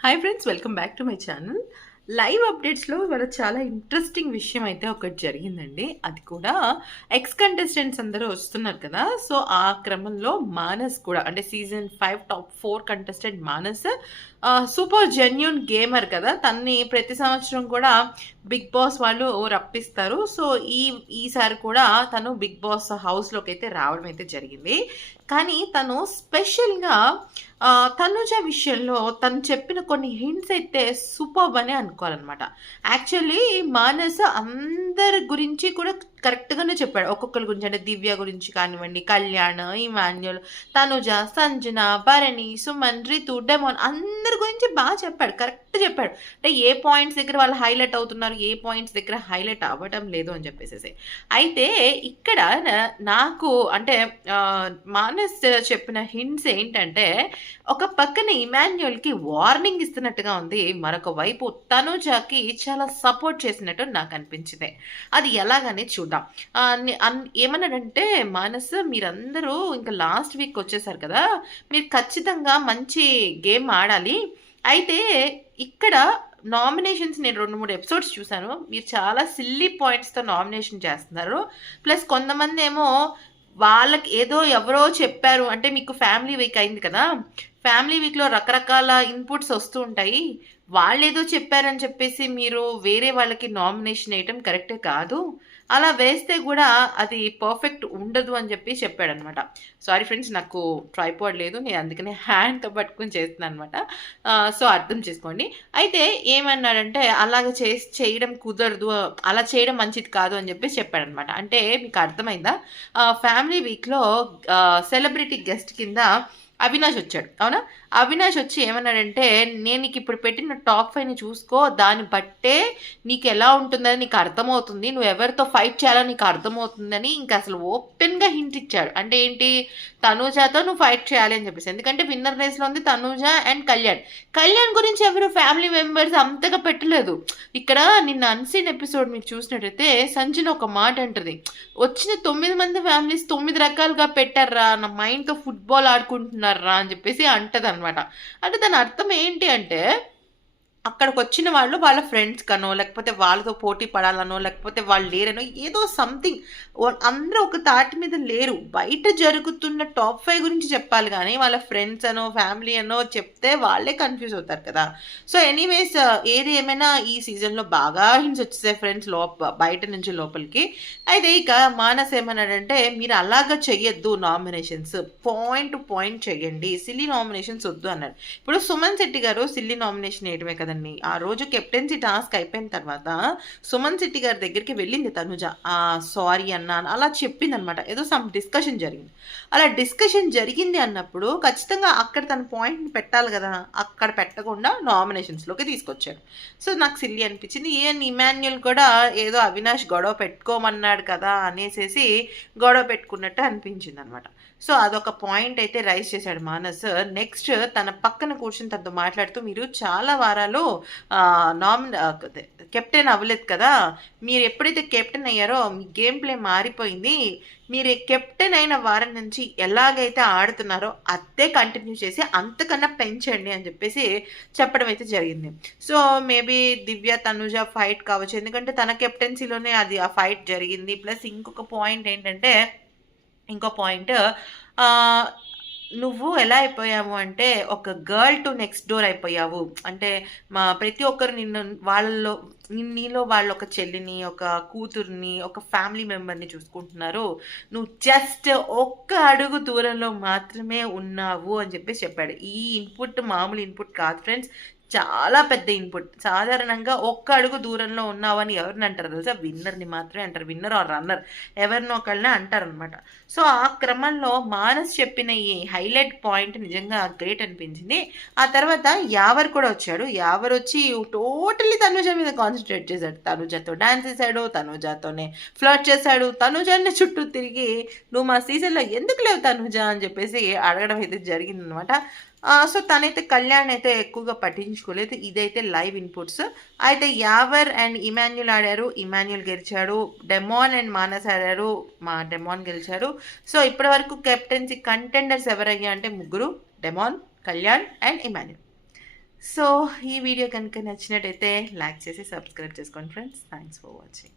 Hi friends, welcome back to my channel. Live అప్డేట్స్‌లో ఇవాళ చాలా ఇంట్రెస్టింగ్ విషయం అయితే ఒకటి జరిగిందండి. అది కూడా ఎక్స్ కంటెస్టెంట్స్ అందరూ వస్తున్నారు కదా! సో, ఆ క్రమంలో మానస్ కూడా అంటే season 5 top 4 contestant Manas super genuine gamer కదా! తనని ప్రతి సంవత్సరం కూడా బిగ్ బాస్ వాళ్ళు రప్పిస్తారు. సో, ఈసారి కూడా తను బిగ్ బాస్ హౌస్‌లోకైతే రావడం అయితే జరిగింది. కానీ తను స్పెషల్‌గా తనుజ విషయంలో తను చెప్పిన కొన్ని హింట్స్ అయితే సూపర్బ్ అనే అనుకోవాలనమాట. యాక్చువల్లీ మానస్ అందరి గురించి కూడా కరెక్ట్‌గానే చెప్పాడు. ఒక్కొక్కరి గురించి అంటే దివ్య గురించి కానివ్వండి, కళ్యాణ్, ఇమాన్యుల్, తనుజ, సంజన, భరణి, సుమన్, రితు, డెమోన్ అందరి గురించి చెప్పాడు. కరెక్ట్ చెప్పాడు. అంటే ఏ పాయింట్స్ దగ్గర వాళ్ళు హైలైట్ అవుతున్నారు, ఏ పాయింట్స్ దగ్గర హైలైట్ అవ్వటం లేదు అని చెప్పేసేసి. అయితే ఇక్కడ నాకు అంటే మానస్ చెప్పిన హింట్స్ ఏంటంటే ఒక పక్కన ఇమాన్యుయల్‌కి వార్నింగ్ ఇస్తున్నట్టుగా ఉంది. మరొక వైపు తనుజకి చాలా సపోర్ట్ చేసినట్టు నాకనిపించింది. అది ఎలాగని చూద్దాం. ఏమన్నాడంటే మానస్ మీరందరూ ఇంకా లాస్ట్ వీక్ వచ్చేసారు కదా! మీరు ఖచ్చితంగా మంచి గేమ్ ఆడాలి. అయితే ఇక్కడ నామినేషన్స్ నేను 2, 3 ఎపిసోడ్స్ చూసాను. మీరు చాలా సిల్లీ పాయింట్స్‌తో నామినేషన్ చేస్తున్నారు. ప్లస్ కొంతమందేమో వాళ్ళకి ఏదో ఎవరో చెప్పారు అంటే మీకు ఫ్యామిలీ వీక్ అయింది కదా! ఫ్యామిలీ వీక్‌లో రకరకాల ఇన్‌పుట్స్ వస్తూ ఉంటాయి. వాళ్ళేదో చెప్పారని చెప్పేసి మీరు వేరే వాళ్ళకి నామినేషన్ ఎయటం కరెక్టే కాదు. అలా వేస్తే గూడా అది పర్ఫెక్ట్ ఉండదు అని చెప్పి చెప్పాడనమాట. సారీ ఫ్రెండ్స్, నాకు ట్రైపాడ్ లేదు. నేను అందుకనే హ్యాండ్‌తో పట్టుకొని చేస్తున్నాననమాట. సో, అర్థం చేసుకోండి. అయితే ఏమన్నాడంటే అలాగ చేయడం కుదరదు. అలా చేయడం మంచిది కాదు అని చెప్పేసి చెప్పాడనమాట. అంటే మీకు అర్థమైందా? ఫ్యామిలీ వీక్‌లో సెలబ్రిటీ గెస్ట్ కింద అవినాష్ వచ్చాడు. అవునా? అవినాష్ వచ్చి ఏమన్నాడంటే, "నేను నీకిప్పుడు పెట్టిన టాప్ 5ని చూసుకో. దాన్ని బట్టే నీకెలా ఉంటుందని నీకు అర్థమవుతుంది. నువ్వు ఎవరితో ఫైట్ చేయాలో నీకు అర్థమవుతుందని" ఇంక అసలు ఓపెన్‌గా హింట్ ఇచ్చాడు. అంటే ఏంటి? తనూజతో నువ్వు ఫైట్ చేయాలి అని చెప్పేసి. ఎందుకంటే విన్నర్ రేస్‌లో ఉంది తనూజ అండ్ కళ్యాణ్. కళ్యాణ్ గురించి ఎవరు ఫ్యామిలీ మెంబర్స్ అంతగా పెట్టలేదు. ఇక్కడ నిన్న అన్‌సీన్ ఎపిసోడ్ మీరు చూసినట్టయితే సంజన ఒక మాట అంటది. "వచ్చిన 9 మంది ఫ్యామిలీస్ 9 రకాలుగా పెట్టార్రా. నా మైండ్‌తో ఫుట్‌బాల్ ఆడుకుంటున్నార్రా" అని చెప్పేసి అంటదనమాట. అంటే దాని అర్థం ఏంటి అంటే అక్కడికొచ్చిన వాళ్ళు వాళ్ళ ఫ్రెండ్స్ కనో, లేకపోతే వాళ్ళతో పోటీ పడాలనో, లేకపోతే వాళ్ళు లేరనో ఏదో సంథింగ్ అందరూ ఒక తాటి మీద లేరు. బయట జరుగుతున్న టాప్ 5 గురించి చెప్పాలి గానీ, వాళ్ళ ఫ్రెండ్స్ అనో, ఫ్యామిలీ అనో చెప్తే వాళ్ళే కన్‌ఫ్యూజ్ అవుతారు కదా! సో, ఎనీవేస్ ఏది ఏమైనా ఈ సీజన్‌లో బాగా హింట్స్ వచ్చేసాయి ఫ్రెండ్స్ బయట నుంచి లోపలికి. అయితే ఇక మానస్ ఏమన్నాడంటే, "మీరు అలాగా చెయ్యొద్దు నామినేషన్స్. పాయింట్ టు పాయింట్ చెయ్యండి. సిల్లీ నామినేషన్స్ వద్దు" అన్నాడు. ఇప్పుడు సుమన్ శెట్టి గారు సిల్లీ నామినేషన్ ఎయడమే కదండీ! ఆ రోజు కెప్టెన్సీ టాస్క్ అయిపోయిన తర్వాత సుమన్ శెట్టి గారి దగ్గరికి వెళ్ళింది తనుజ. సారీ అన్నా అలా చెప్పిందనమాట. ఏదో సమ్ డిస్కషన్ జరిగింది. అలా డిస్కషన్ జరిగింది అన్నప్పుడు ఖచ్చితంగా అక్కడ తన పాయింట్‌ని పెట్టాలి గదా! అక్కడ పెట్టకుండా నామినేషన్స్‌లోకి తీసుకొచ్చాడు. సో, నాకు సిల్లీ అనిపించింది. ఈవెన్ ఇమాన్యుయల్ కూడా ఏదో అవినాష్ గొడవ పెట్టుకోమన్నాడు కదా! అనేసేసి గొడవ పెట్టుకున్నట్టు అనిపించిందనమాట. సో, అదొక పాయింట్ అయితే రైజ్ చేశాడు మానస్. నెక్స్ట్ తన పక్కన కూర్చొని తనతో మాట్లాడుతూ, "మీరు చాలా వారాలు అదే కెప్టెన్ అవ్వలేదు కదా! మీరు ఎప్పుడైతే కెప్టెన్ అయ్యారో మీ గేమ్ ప్లే మారిపోయింది. మీరు కెప్టెన్ అయిన వారం నుంచి ఎలాగైతే ఆడుతున్నారో అదే కంటిన్యూ చేసి అంతకన్నా పెంచండి" అని చెప్పేసి చెప్పడం అయితే జరిగింది. సో, మేబీ దివ్య, తనుజ ఫైట్ కావచ్చు. ఎందుకంటే తన కెప్టెన్సీలోనే అది ఆ ఫైట్ జరిగింది. ప్లస్ ఇంకో పాయింట్ ఆహ్, నువ్వు ఎలా అయిపోయావు అంటే, ఒక గర్ల్ టు నెక్స్ట్ డోర్ అయిపోయావు. అంటే ప్రతి ఒక్కరు నిన్ను వాళ్ళలో నీలో వాళ్ళొక చెల్లిని, ఒక కూతుర్ని, ఒక ఫ్యామిలీ మెంబర్‌ని చూసుకుంటున్నారు. నువ్వు జస్ట్ ఒక్క అడుగు దూరంలో మాత్రమే ఉన్నావు అని చెప్పేసి చెప్పాడు. ఈ ఇన్‌పుట్ మామూలు ఇన్‌పుట్ కాదు ఫ్రెండ్స్. చాలా పెద్ద ఇన్‌పుట్. సాధారణంగా ఒక్క అడుగు దూరంలో ఉన్నావని ఎవరిని అంటారో తెలుసా? విన్నర్‌ని మాత్రమే అంటారు. విన్నర్ ఆర్ రన్నర్ ఎవరినో ఒకళ్ళనే అంటారనమాట. సో, ఆ క్రమంలో మానస్ చెప్పిన ఈ హైలైట్ పాయింట్ నిజంగా గ్రేట్ అనిపించింది. ఆ తర్వాత యావర్ కూడా వచ్చాడు. యావర్ వచ్చి టోటల్లీ తనుజ మీద కాన్సంట్రేట్ చేశాడు. తనుజతో డాన్స్ చేశాడు. తనుజతోనే ఫ్లర్ట్ చేశాడు. తనుజానే చుట్టూ తిరిగి "నువ్వు మా సీజన్‌లో ఎందుకు లేవు తనుజ" అని చెప్పేసి అడగడం అయితే జరిగిందనమాట. సో, తనైతే కళ్యాణ్ అయితే ఎక్కువగా పట్టించుకోలేదు. ఇదైతే లైవ్ ఇన్‌పుట్స్. అయితే యావర్ అండ్ ఇమాన్యుల్ ఆడారు. ఇమాన్యుల్ గెలిచాడు. డెమాన్ అండ్ మానస్ ఆడారు. డెమాన్ గెలిచారు. సో, ఇప్పటి వరకు కెప్టెన్సీ కంటెండర్స్ ఎవరయ్యా అంటే ముగ్గురు. Demon, Kalyan and Emmanuel. So ఈ వీడియో కనుక నచ్చినట్టయితే లైక్ చేసి సబ్స్క్రైబ్ చేసుకోండి ఫ్రెండ్స్. Thanks for watching.